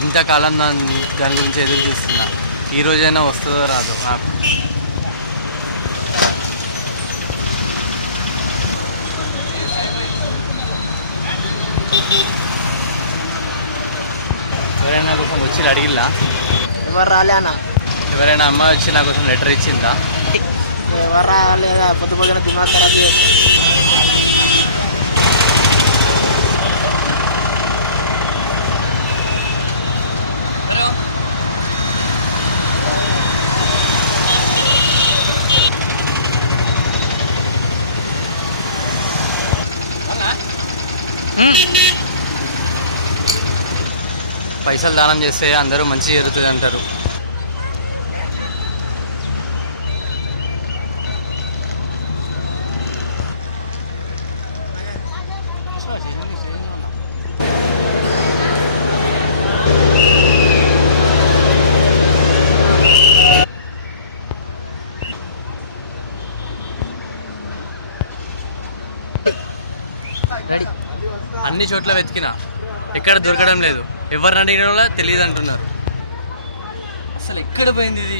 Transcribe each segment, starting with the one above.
ఇంతకాలం దాని గురించి ఎదురు చూస్తున్నా. ఈ రోజైనా వస్తుందో రాదో నాకు. ఎవరైనా నా కోసం వచ్చి అడిగిల్లా? ఎవరు రాలే అన్న. ఎవరైనా అమ్మ వచ్చి నా కోసం లెటర్ ఇచ్చిందా? ఎవరు రాలేదా? పొద్దు పొద్దున దిమాగ్ ఖరాబ్ చేయొచ్చు. పైసలు దానం చేస్తే అందరూ మంచి జరుగుతుంది అంటారు. అన్ని చోట్ల వెతికినా ఎక్కడ దొరకడం లేదు. ఎవరిని అడిగిన వాళ్ళ తెలియదు అంటున్నారు. అసలు ఎక్కడ పోయింది ఇది?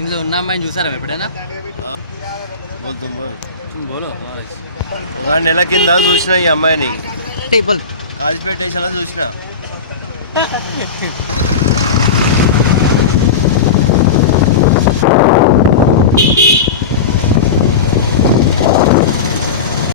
ఇందులో ఉన్న అమ్మాయిని చూసారా ఎప్పుడైనా? బోలో నెల కింద చూసిన ఈ అమ్మాయిని కాలిపేట స్టేషన్లో చూసిన.